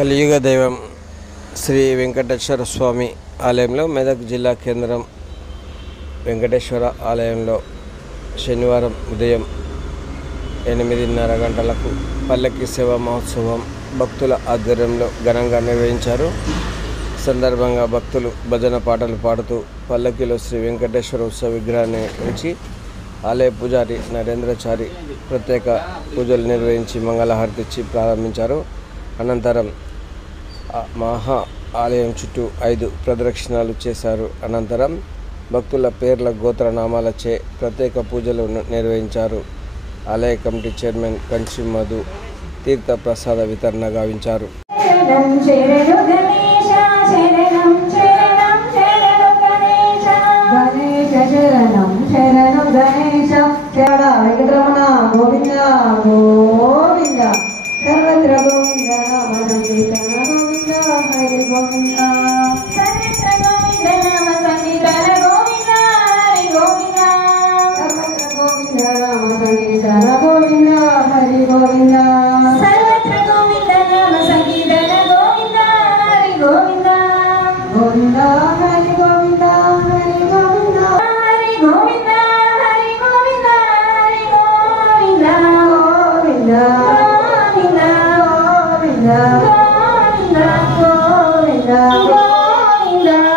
కలియుగ దైవం శ్రీ వెంకటేశ్వర స్వామి ఆలయంలో మెదక్ జిల్లా కేంద్రం వెంకటేశ్వర ఆలయంలో శనివారం ఉదయం 8:30 గంటలకు పల్లకి సేవా మహోత్సవం భక్తుల ఆధ్వర్యంలో ఘనంగా నిర్వహించారు. సందర్భంగా భక్తులు భజన పాటలు పాడుతూ పల్లకిలో శ్రీ వెంకటేశ్వర ఉత్సవ విగ్రహాన్ని ఉంచి ఆలయ పూజారి నరేంద్రచారి ప్రత్యేక పూజలు నిర్వహించి మంగళహారతి ఇచ్చి ప్రారంభించారు. అనంతరం మహా ఆలయం చుట్టూ 5 ప్రదక్షిణాలు చేశారు. అనంతరం భక్తుల పేర్ల గోత్రనామాలచే ప్రత్యేక పూజలు నిర్వహించారు. ఆలయ కమిటీ చైర్మన్ కంచి మధు తీర్థ ప్రసాద వితరణ గావించారు. सर्वत्र गोविंद नाम संकीर्तन गोविंद हरि गोविंद सर्वत्र गोविंद नाम संकीर्तन गोविंद हरि गोविंद सर्वत्र गोविंद नाम संकीर्तन गोविंद हरि गोविंद सर्वत्र गोविंद नाम संकीर्तन गोविंद हरि गोविंद गोविंद हरि गोविंद हरि गोविंद हरि गोविंद हरि गोविंद हरि गोविंद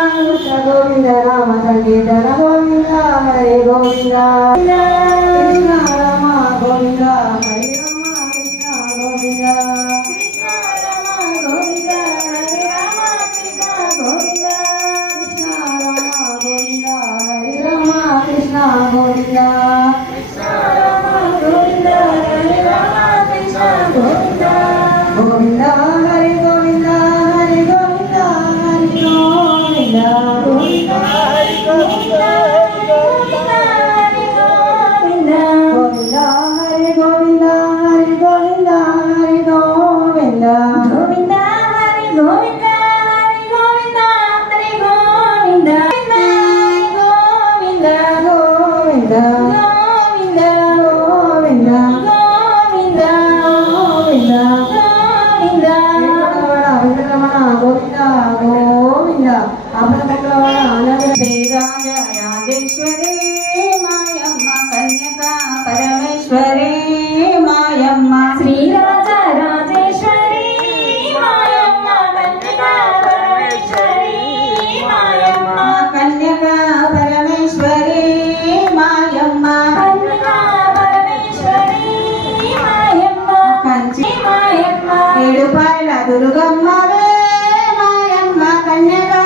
गोविंद गोविंद राम संकीर्तन गोविंद हरे गोविंद कृष्ण राम गोविंद हरे राम कृष्ण गोविंद कृष्ण राम गोविंद हरे राम कृष्ण गोविंद कृष्ण राम गोविंद हरे राम कृष्ण गोविंद कृष्ण राम गोविंद हरे राम कृष्ण गोविंद गोविंद हरे गोविंद हरे गोविंद हरे गोविंद गोविंद हरे गोविंद हरे गोविंद हरे गोविंद गोविंद हरे गोविंद हरे गोविंद हरे गोविंद गोविंद हरे गोविंद हरे गोविंद हरे गोविंद गोविंद गोविंद गोविंद गोविंद गोविंद गोविंद गोविंद श्रीराज राजेश्वरी मायम्म कन्यका परमेश्वरी मायम्म श्रीराज राजेश्वरी मायम्म कन्यका परमेश्वरी मायम्म कन्यका परमेश्वरी मायम्म कन्यका परमेश्वरी मायम्म कंची मायम्म एडुपायला दुर्गम्मा मायम्म कन्यका